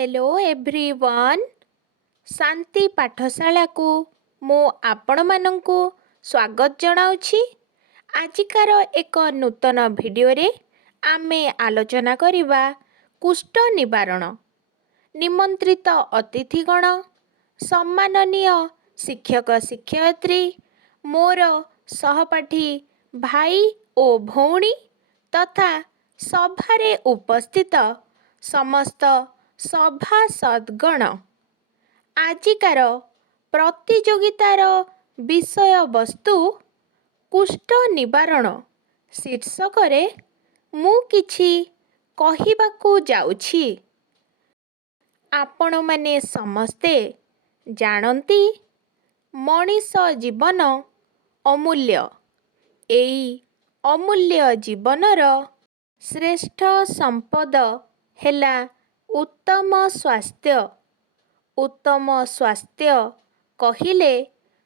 Hello everyone शांति पाठशाला को मो आपण मानंकु स्वागत जनाउछि। आजिकार एक नूतन भिडियो रे आमे आलोचना करिबा कुष्ठ निवारण। निमंत्रित अतिथिगण, सम्माननीय शिक्षक शिक्षयित्री, मोर सहपाठी भाई ओ भौणी तथा सभारे उपस्थित समस्त सभासदगण, आजिकार प्रतियोगितार विषय वस्तु कुष्ठ निवारण शीर्षकरे मु किछि कहिबाकू जाउछि। आपण माने समस्ते जानती मनीष जीवन अमूल्य। एई अमूल्य जीवनर श्रेष्ठ संपद हेला उत्तम स्वास्थ्य। उत्तम स्वास्थ्य कहिले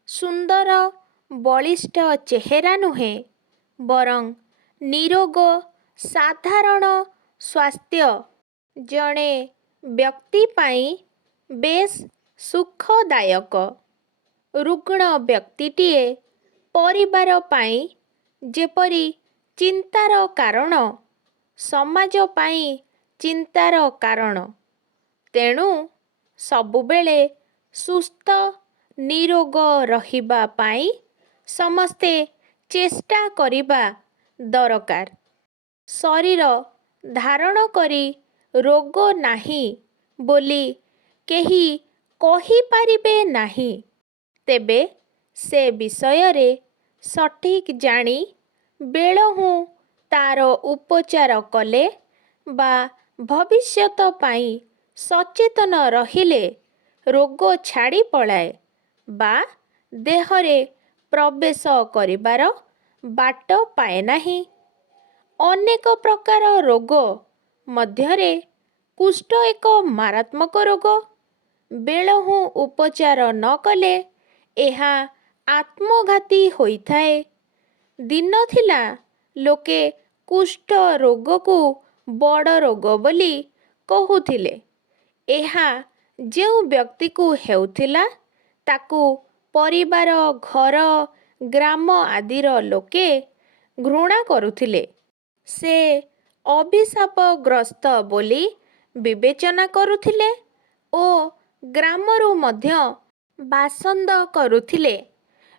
सुंदर बलिष्ठ चेहरा नुहे, बरं निरोग साधारण स्वास्थ्य जणे व्यक्ति पाई बेस सुखदायक। रुग्ण व्यक्तिटिए परिवार पाई जेपरी चिंतार कारण, समाज पाई चिंतार कारण। तेणु सबुबेले सुस्थ निरोग रहिबा पाई समस्ते चेष्टा करिबा दरकार। शरीर धारण करी रोग नाही बोली केही कही पारिबे नाही, तेबे से विषय रे सठिक जानी बेलहु तार उपचार कले बा भविष्यत पाई सचेतन रहिले रोग छाड़ी पलाए बा देहरे प्रवेश करिबार बाट पाए नाही। अनेक प्रकार रोग मध्यरे कुष्ठ एक मारात्मक रोग। बेलहु उपचार न कले एहा आत्मघाती होइथाए। दिन थिला लोके कुष्ठ रोग को बड़ रोग बोली कहुथिले। एहा जेउ व्यक्ति को हेउथिला ताकू परिवार, घर, ग्राम आदिर लोके घृणा करुथिले। से अभिशापग्रस्त बोली विवेचना करुथिले ओ ग्रामरु मध्य बासंद करुथिले।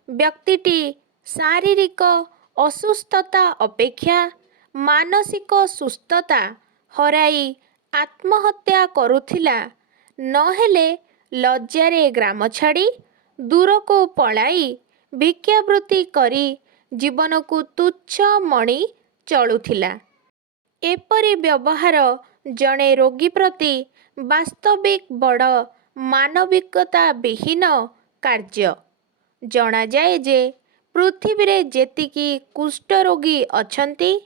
व्यक्तिटी शारीरिक असुस्थता अपेक्षा मानसिक सुस्थता हराई आत्महत्या करुथिला, नहेले लज्जारे ग्राम छाड़ी दूर को पलाई भिक्षावृत्ति करी जीवन को तुच्छ मणि चलुथिला। एपरि व्यवहार जणे रोगी प्रति वास्तविक बड़ मानविकता विहीन कार्य। जना जाए जे पृथ्वी जेतिकी कुष्ठ रोगी अछंती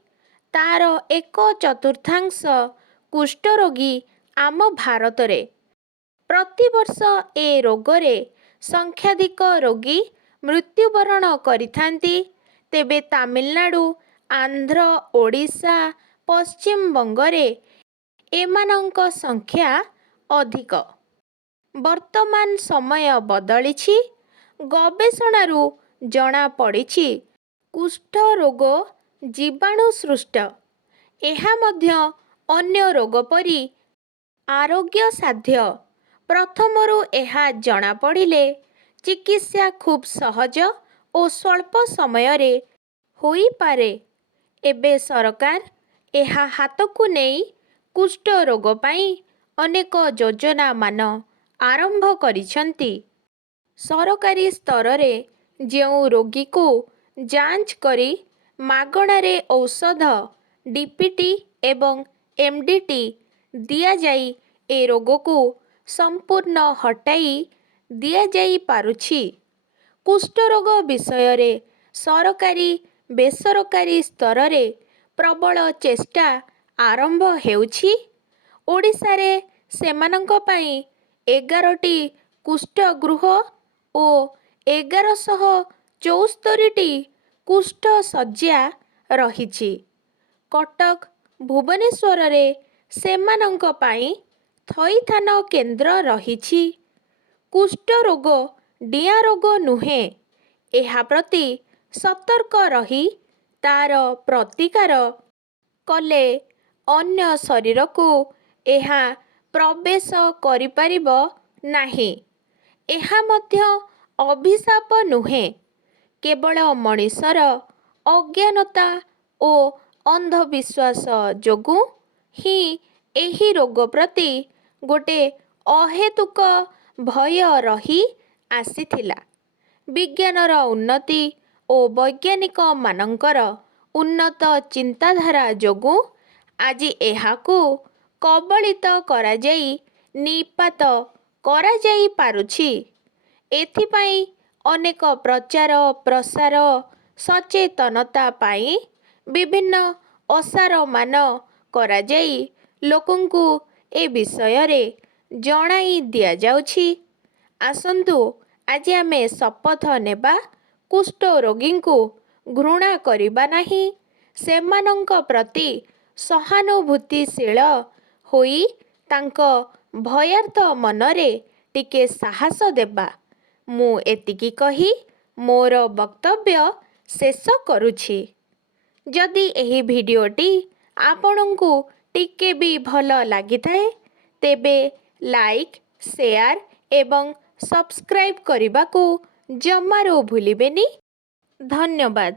तार 1/4 कुष्ठ रोगी आम भारत रे। प्रतिवर्ष ए रोगरे संख्याधिक रोगी मृत्युवरण करिथांती। तेबे तामिलनाडु, आंध्र, ओडिशा, पश्चिम बंगरे एमानंक संख्या अधिक। वर्तमान समय बदलिछि। गवेषणारू जना पड़िछि कुष्ठ रोग जीवाणु सृष्ट। एहा मध्य अन्य रोग परी आरोग्य साध्य। प्रथमरू एहा जना पड़िले चिकित्सा खूब सहज और स्वल्प समय रे होई पारे। एबे सरकार एहा हातकु नेई कुष्ठ रोग पाई अनेक योजना मान आरंभ करिछंती। सरकारी स्तर रे जेउ रोगी को जांच करी मागणारे औषध डीपीटी एवं एमडीटी दिया जाई ए रोग को संपूर्ण हटाई दिया जाई पारुछि। कुष्ठ रोग विषय रे सरकारी बेसरकारी स्तर रे प्रबल चेष्टा आरंभ हेउछि। ओडिशा रे सेमानंक पाई 11टी कुष्ठ गृह ओ 1174टी कुष्ठ शଯ୍ୟା रहिछि। कटक, भुवनेश्वर रे सेमानंक पाई ଥଇଥାନ କେନ୍ଦ୍ର ରହିଛି। କୁଷ୍ଠରୋଗ ଡିଆଁ ରୋଗ ନୁହେଁ। ଏହା ପ୍ରତି ସତର୍କ ରହି ତା'ର ପ୍ରତିକାର କଲେ ଅନ୍ୟ ଶରୀରକୁ ଏହା ପ୍ରବେଶ କରିପାରିବ ନାହିଁ। ଏହା ମଧ୍ୟ ଅଭିଶାପ ନୁହେଁ, କେବଳ ମଣିଷର ଅଜ୍ଞାନତା ଓ ଅନ୍ଧବିଶ୍ୱାସ ଯୋଗୁଁ ହିଁ ଏହି ରୋଗ ପ୍ରତି ଗୋଟେ ଅହେତୁକ ଭୟ ରହି ଆସିଥିଲା। ବିଜ୍ଞାନର ଉନ୍ନତି ଓ ବୈଜ୍ଞାନିକମାନଙ୍କର ଉନ୍ନତ ଚିନ୍ତାଧାରା ଯୋଗୁଁ ଆଜି ଏହାକୁ କବଳିତ କରାଯାଇ ନିପାତ କରାଯାଇ ପାରୁଛି। ଏଥିପାଇଁ ଅନେକ ପ୍ରଚାର ପ୍ରସାର ସଚେତନତା ପାଇଁ ବିଭିନ୍ନ ଓସାରମାନ କରାଯାଇ ଲୋକଙ୍କୁ ଏ ବିଷୟରେ ଜଣାଇ ଦିଆଯାଉଛି। ଆସନ୍ତୁ ଆଜି ଆମେ ଶପଥ ନେବା କୁଷ୍ଠରୋଗୀଙ୍କୁ ଘୃଣା କରିବା ନାହିଁ, ସେମାନଙ୍କ ପ୍ରତି ସହାନୁଭୂତିଶୀଳ ହୋଇ ତାଙ୍କ ଭୟାର୍ତ୍ତ ମନରେ ଟିକେ ସାହସ ଦେବା। ମୁଁ ଏତିକି କହି ମୋର ବକ୍ତବ୍ୟ ଶେଷ କରୁଛି। ଯଦି ଏହି ଭିଡ଼ିଓଟି ଆପଣଙ୍କୁ ଟିକେ ବି ଭଲ ଲାଗିଥାଏ ତେବେ ଲାଇକ୍, ସେୟାର ଏବଂ ସବସ୍କ୍ରାଇବ୍ କରିବାକୁ ଜମାରୁ ଭୁଲିବେନି। ଧନ୍ୟବାଦ।